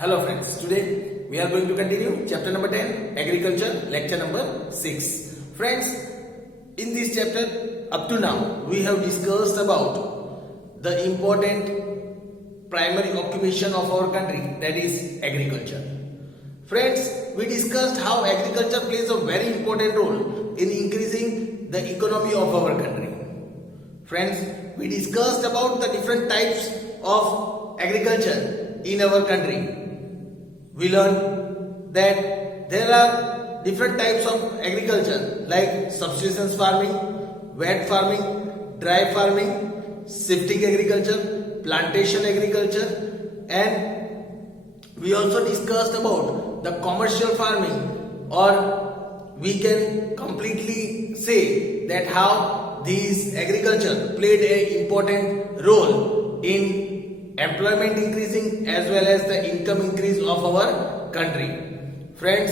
Hello friends, today we are going to continue chapter number 10, agriculture, lecture number 6. Friends, in this chapter up to now we have discussed about the important primary occupation of our country, that is agriculture. Friends, we discussed how agriculture plays a very important role in increasing the economy of our country. Friends, we discussed about the different types of agriculture in our country. We learned that there are different types of agriculture like subsistence farming, wet farming, dry farming, shifting agriculture, plantation agriculture, and we also discussed about the commercial farming, or we can completely say that how these agriculture played an important role in employment increasing as well as the income increase of our country. Friends,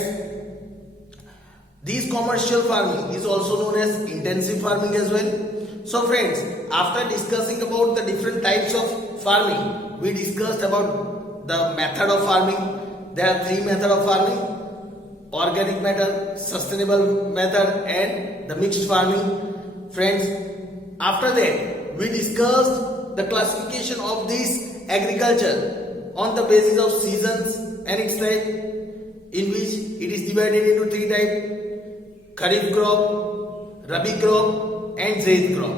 this commercial farming is also known as intensive farming as well. So friends, after discussing about the different types of farming, we discussed about the method of farming. There are three methods of farming: organic method, sustainable method, and the mixed farming. Friends, after that we discussed the classification of this agriculture on the basis of seasons and its type, in which it is divided into three types: kharif crop, rabi crop, and zaid crop.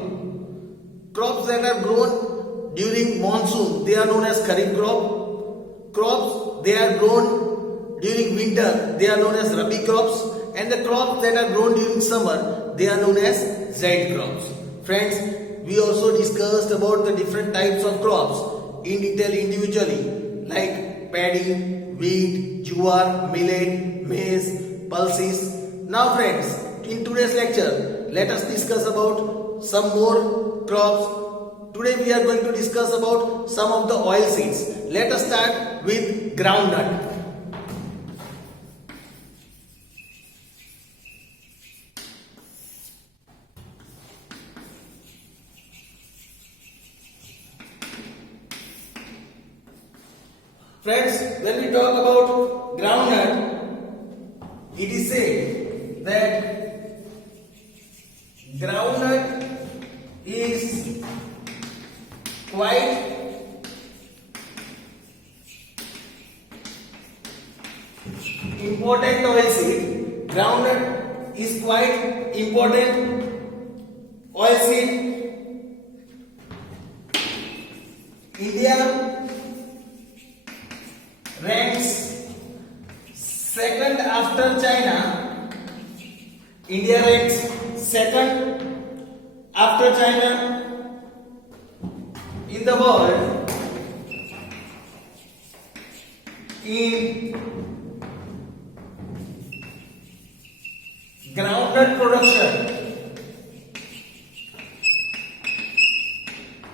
Crops that are grown during monsoon, they are known as kharif crop. Crops they are grown during winter, they are known as rabi crops, and the crops that are grown during summer, they are known as zaid crops. Friends, we also discussed about the different types of crops in detail individually, like paddy, wheat, jowar, millet, maize, pulses. Now friends, in today's lecture, let us discuss about some more crops. Today we are going to discuss about some of the oil seeds. Let us start with groundnut. Friends, when we talk about groundnut, it is said that groundnut is quite important oil seed. Groundnut is quite important oil seed. India ranks second after China. India ranks second after China in the world in groundnut production.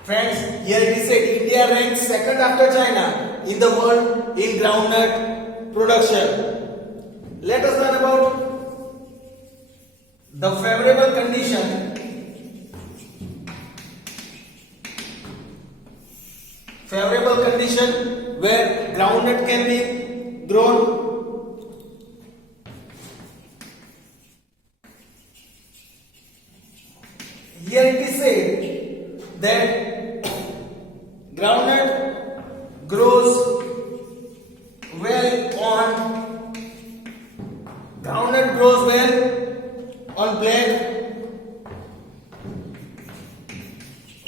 Friends, here it is said India ranks second after China in the world in groundnut production. Let us learn about the favorable condition. Favorable condition where groundnut can be grown. Here it is said that groundnut grows well on black,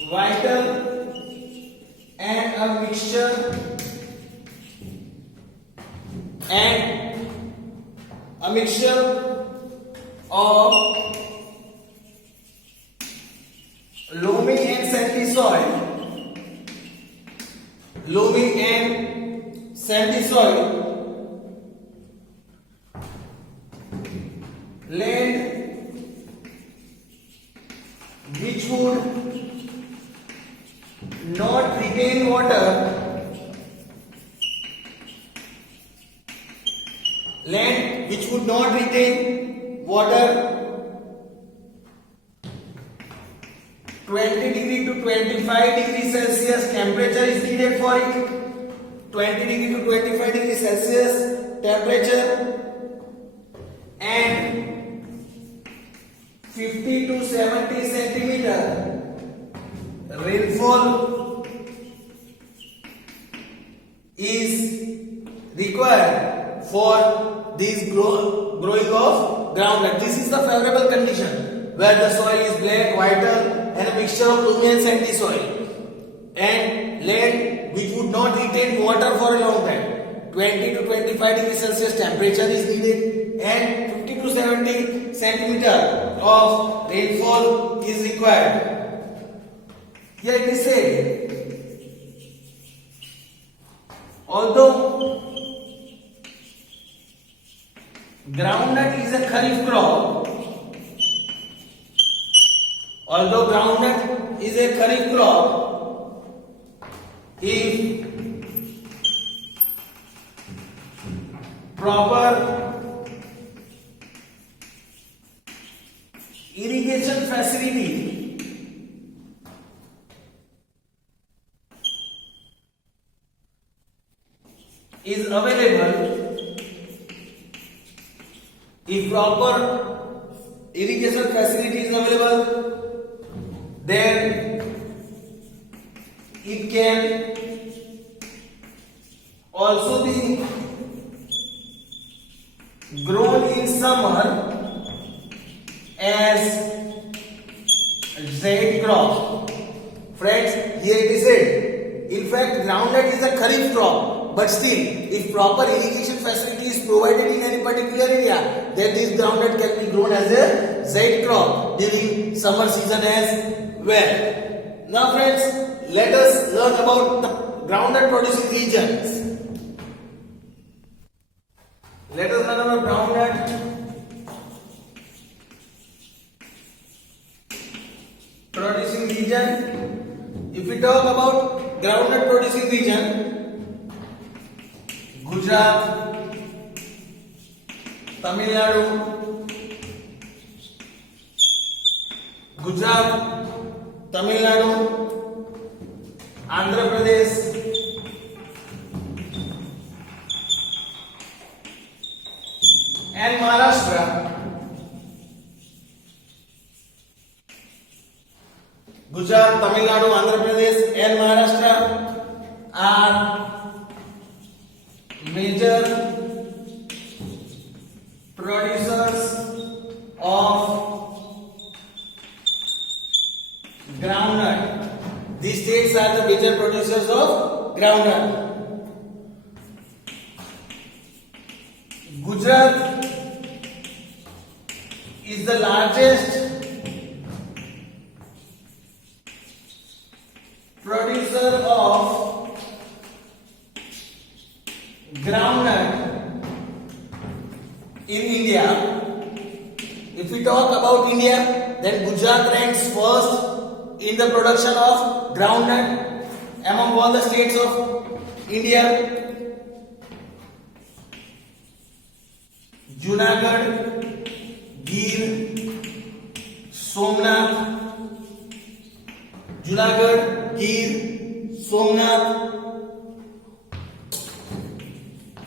vital, and a mixture of loamy and sandy soil. Loamy and sandy soil. Land which would not retain water. Land which would not retain water. 20 degree to 25 degree Celsius temperature is needed for it. 20 degree to 25 degree Celsius temperature and 50 to 70 centimeter rainfall is required for this growing of groundnut. This is the favorable condition where the soil is black, whiter and a mixture of loamy and sandy soil and land which would not retain water for a long time. 20 to 25 degrees Celsius temperature is needed and 50 to 70 centimeter of rainfall is required. Here it is said, although groundnut is a kharif crop, if proper irrigation facility is available, then it can also be grown in summer as zaid crop. Friends, here it is said, in fact groundnut is a kharif crop, but still if proper irrigation facility is provided in any particular area, then this groundnut can be grown as a zaid crop during summer season as well. Now friends, let us learn about the groundnut producing regions. Let us learn about groundnut producing region. If we talk about groundnut producing region, Gujarat, Tamil Nadu, Andhra Pradesh, and Maharashtra. Gujarat, Tamil Nadu, Andhra Pradesh and Maharashtra are major producers of groundnut. These states are the major producers of groundnut. Gujarat is the largest producer of groundnut in India. If we talk about India, then Gujarat ranks first in the production of groundnut among all the states of India. Junagadh, Gir, Somnath,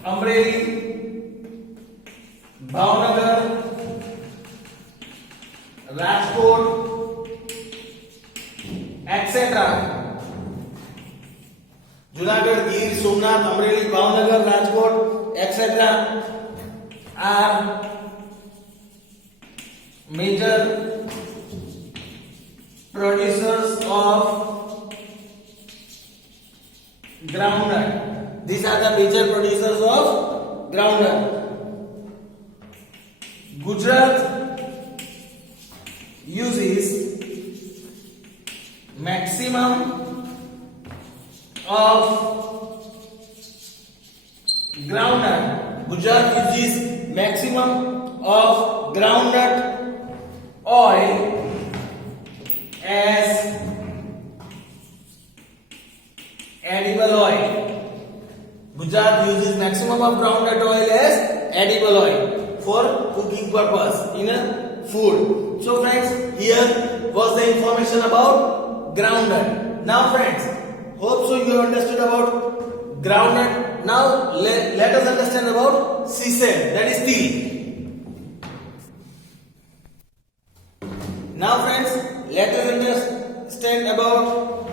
Amreli, Bhavnagar, Rajkot, etc. Junagadh, Gir, Somnath, Amreli, Bhavnagar, Rajkot, etc. are major producers of groundnut. These are the major producers of groundnut. Gujarat uses maximum of groundnut. Gujarat uses maximum of groundnut oil as edible oil. Gujarat uses maximum of groundnut oil as edible oil for cooking purpose in a food. So friends, here was the information about groundnut. Now friends, hope so you have understood about groundnut. Now let us understand about sesame, that is til. Now friends, let us understand about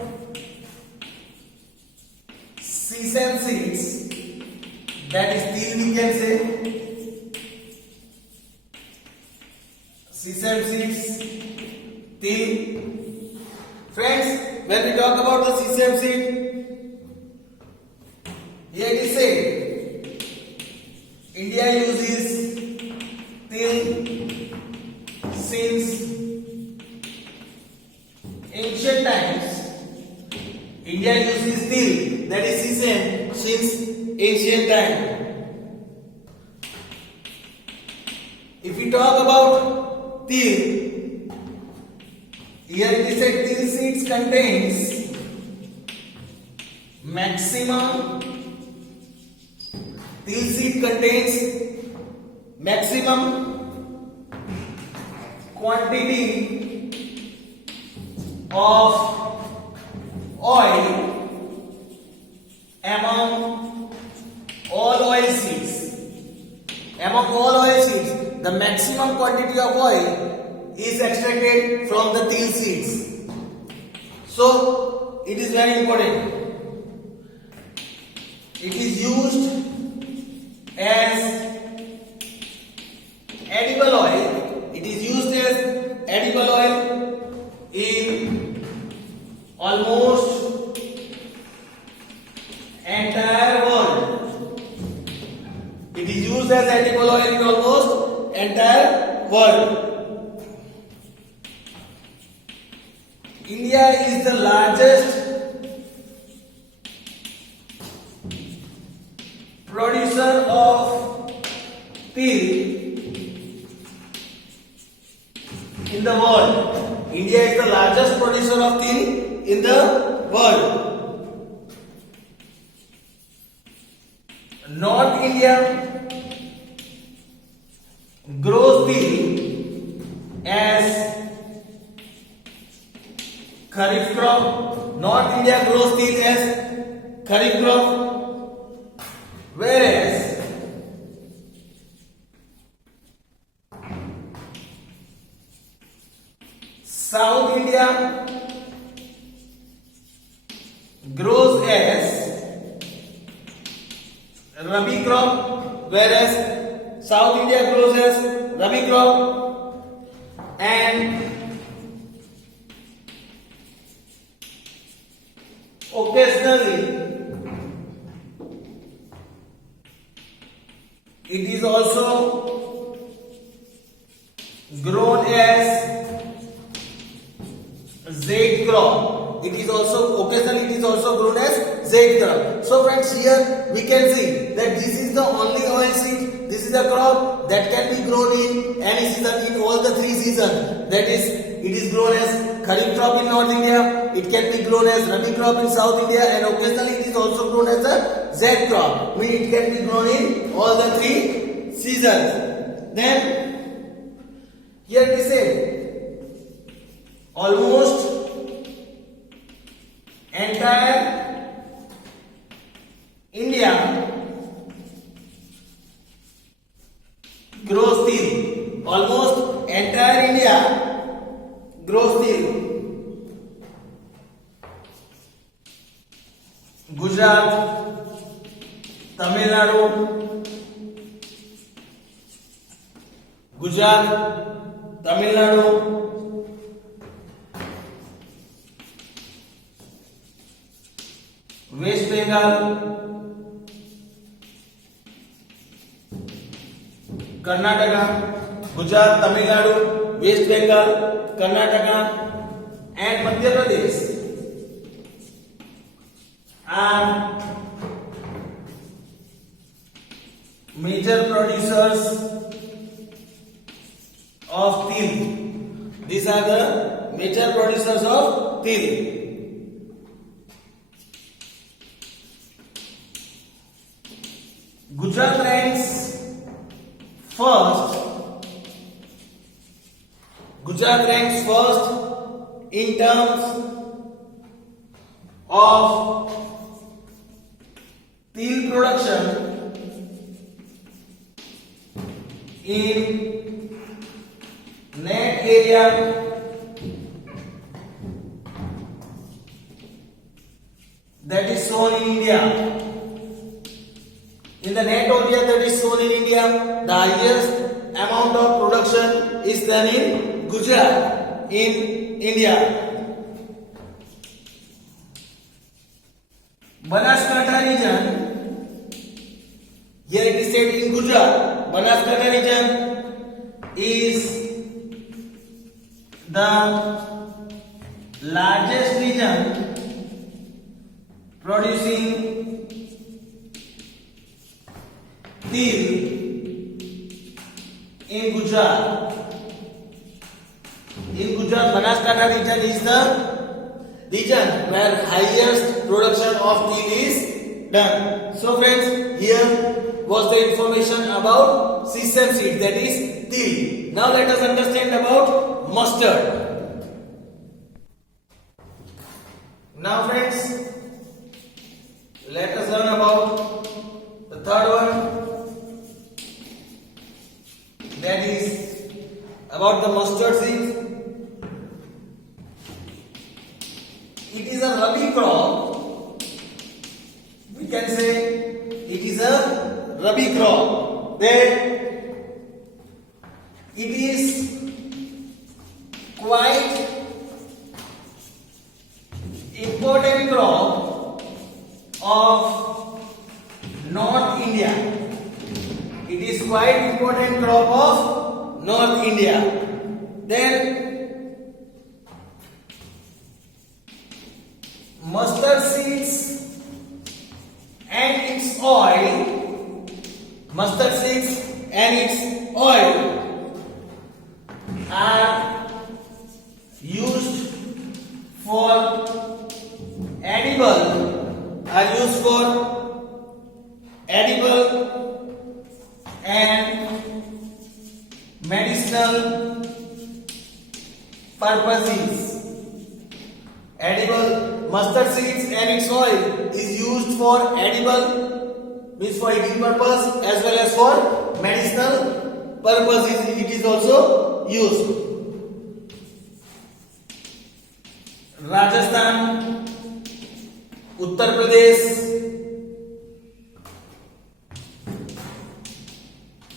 sesame seeds, that is til we can say. Sesame seeds, til. Friends, when we talk about the sesame seed, here it is said, India uses til since ancient times. India uses til, that is sesame, since ancient time. If we talk about til, here it is said til seeds contains maximum. Til seed contains maximum quantity of oil among all oil seeds. Among all oil seeds, the maximum quantity of oil is extracted from the til seeds. So, it is very important. It is used as edible oil. It is used as edible oil in almost entire world. It is used as edible oil in almost entire world. India is the largest producer of til in the world. India is the largest producer of til in the world. North India grows til as kharif crop. North India grows til as kharif crop, whereas South India grows as rabi crop, whereas South India grows as rabi crop, and occasionally it is also grown as zaid crop. It is also occasionally it is also grown as zaid crop. So friends, here we can see that this is the only oil seed. This is the crop that can be grown in any season, in all the three seasons. That is, it is grown as kharif crop in North India. It can be grown as rabi crop in South India, and occasionally it is also grown as a zaid crop. Meaning it can be grown in all the three seasons. Then here it is said, almost entire India grows til. Almost entire India grows til. Gujarat, Tamil Nadu, Gujarat, Tamil Nadu, West Bengal, Karnataka, Gujarat, Tamil Nadu, West Bengal, Karnataka, and Madhya Pradesh are major producers of til. These are the major producers of til. Gujarat ranks first. Gujarat ranks first in terms of Steel production in net area that is sown in India. In the net area that is sown in India, the highest amount of production is done in Gujarat, in India. Banaskantha region, here it is said in Gujarat, Banaskantha region is the largest region producing til in Gujarat. In Gujarat, Banaskantha region is the region where highest production of til is done. So friends, here was the information about sesame seed, that is til. Now let us understand about mustard. Now friends, let us learn about the third one, that is about the mustard seeds. It is a rabi crop. We can say it is a rabi crop. Then it is quite important crop of North India. It is quite important crop of North India. Then mustard seeds and its oil, mustard seeds and its oil are used for edible, and medicinal purposes. Edible mustard seeds and its oil is used for edible, means for eating purpose, as well as for medicinal purposes. It is also used. Rajasthan, Uttar Pradesh,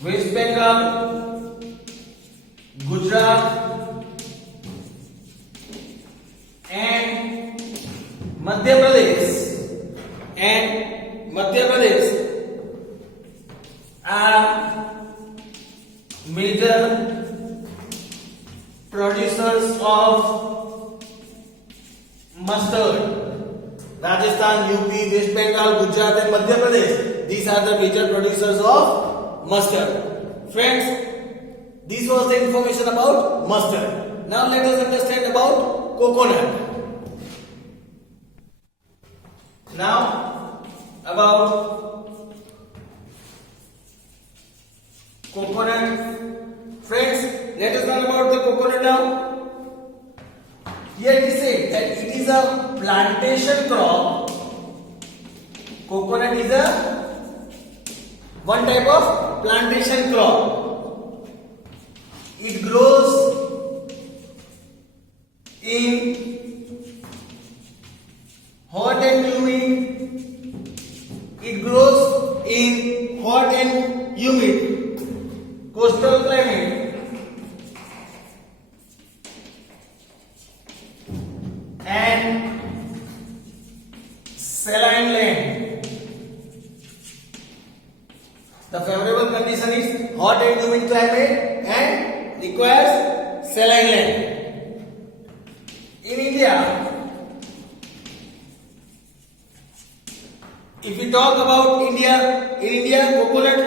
West Bengal, Gujarat, and Madhya Pradesh are major producers of mustard. Rajasthan, UP, West Bengal, Gujarat and Madhya Pradesh, these are the major producers of mustard. Friends, this was the information about mustard. Now let us understand about coconut. Now about coconut. Friends, let us learn about the coconut now. Here we say that it is a plantation crop. Coconut is a one type of plantation crop. It grows in hot and humid. It grows in hot and humid coastal climate. And saline land. The favorable condition is hot and humid climate and requires saline land. In India, if we talk about India, in India coconut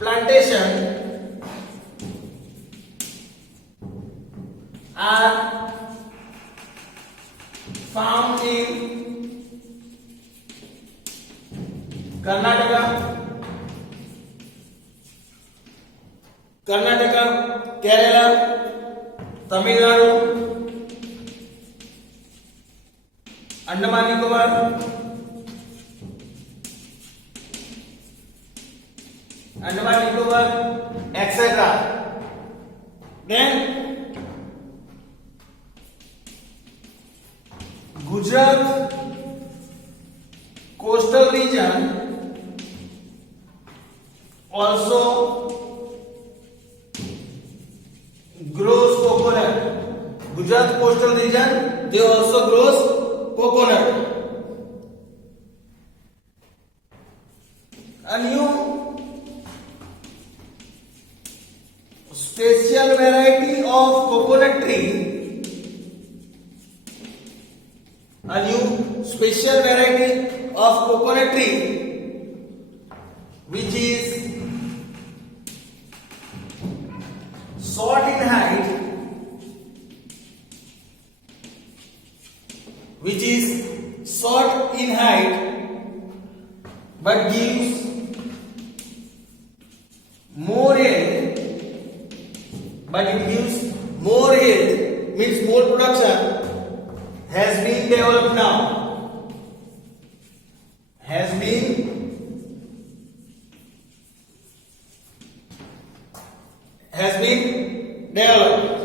plantation are found in Karnataka, Kerala, Tamil Nadu, Andaman Nicobar, Andaman Nicobar, etc. Then Gujarat coastal region also grows coconut. Gujarat coastal region, they also grows coconut. A new special variety of coconut tree, a new special variety of coconut tree which is short in height, but gives more yield, means more production, has been developed now. Has been developed.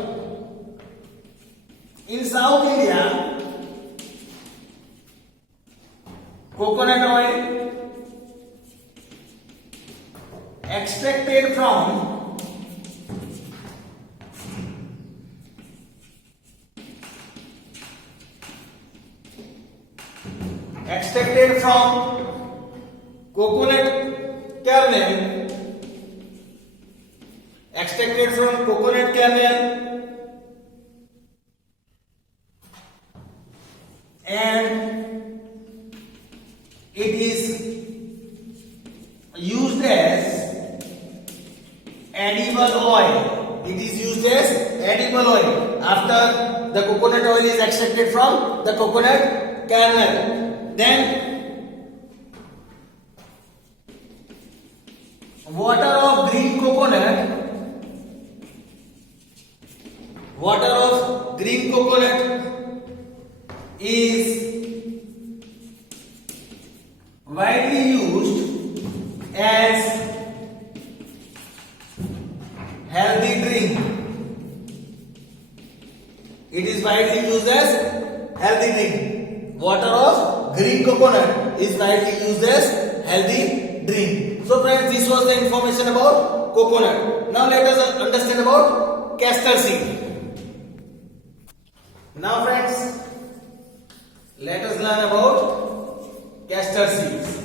In South India, coconut oil extracted from coconut kernel, and it is used as edible oil. After the coconut oil is extracted from the coconut kernel, then water of green coconut is widely used as healthy drink. Water of green coconut is widely used as healthy drink. So friends, this was the information about coconut. Now let us understand about castor seed. Now friends, let us learn about castor seeds.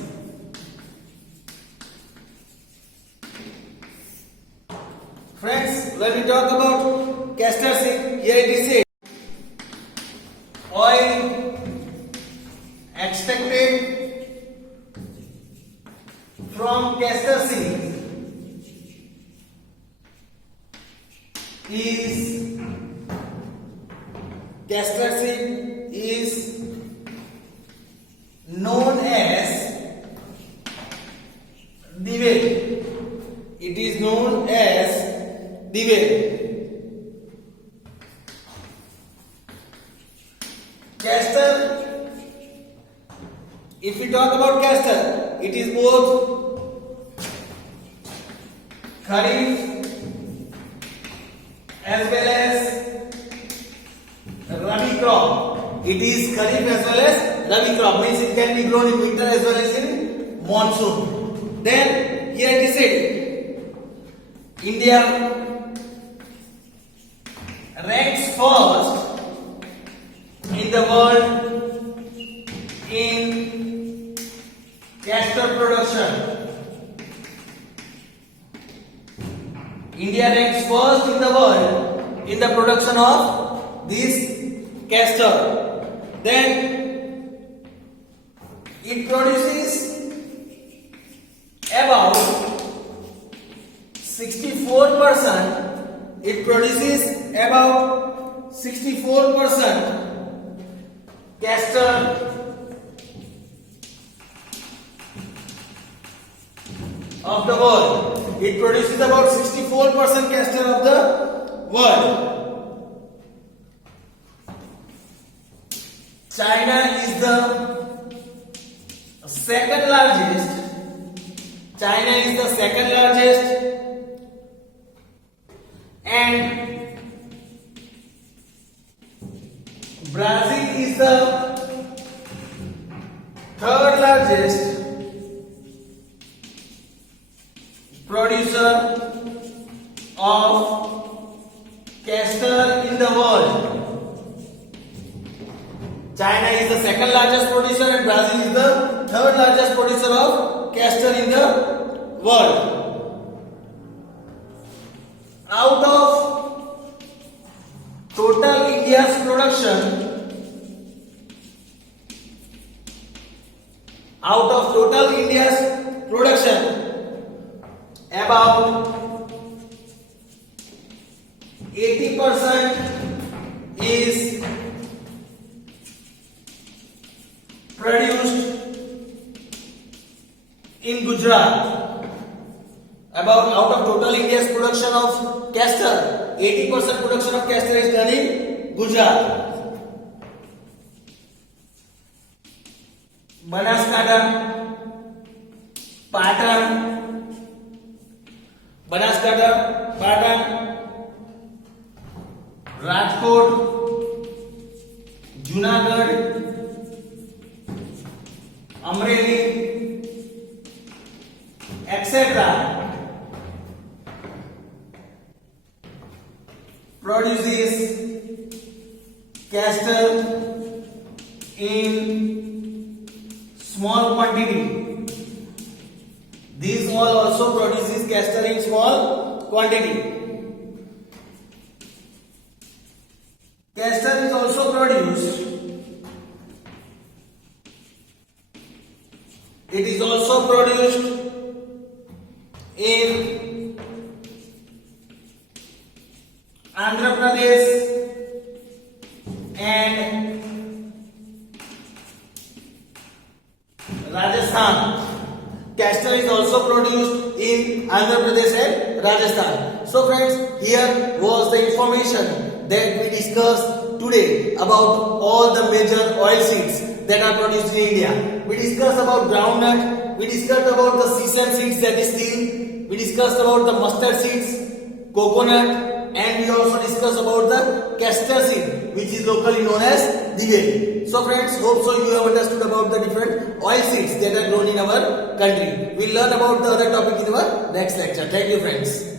Friends, when we talk about castor seed, here it is said, oil extracted from castor seed is known as Divel. It is known as Divel. Castor, if we talk about castor, it is both Kharif as well as Rabi crop. It is Kharif as well as Rabi crop, means it can be grown in winter as well as in monsoon. Then here it is said, India ranks first in the world in castor production. India ranks first in the world in the production of this castor. Then it produces about 64%. It produces about 64% castor of the world. It produces about 64% castor of the world. China is the second largest China is the second largest, and Brazil is the third largest producer of castor in the world. China is the second largest producer and Brazil is the third largest producer of castor in the world. Out of total India's production, about 80% is produced in Gujarat. About out of total India's production of castor, 80% production of castor is done in Gujarat. Banaskantha, Patan, Rajkot, Junagadh, Amreli, etc. produces castor in small quantity. These all also produces castor in small quantity. Castor is also produced. It is also produced in Andhra Pradesh and Rajasthan. Castor is also produced in Andhra Pradesh and Rajasthan. So friends, here was the information that we discussed today about all the major oil seeds that are produced in India. We discussed about groundnut, we discussed about the sesame seeds, that is till, we discussed about the mustard seeds, coconut, and we also discussed about the castor seed, which is locally known as diveli. So friends, hope so you have understood about the different oil seeds that are grown in our country. We'll learn about the other topic in our next lecture. Thank you friends.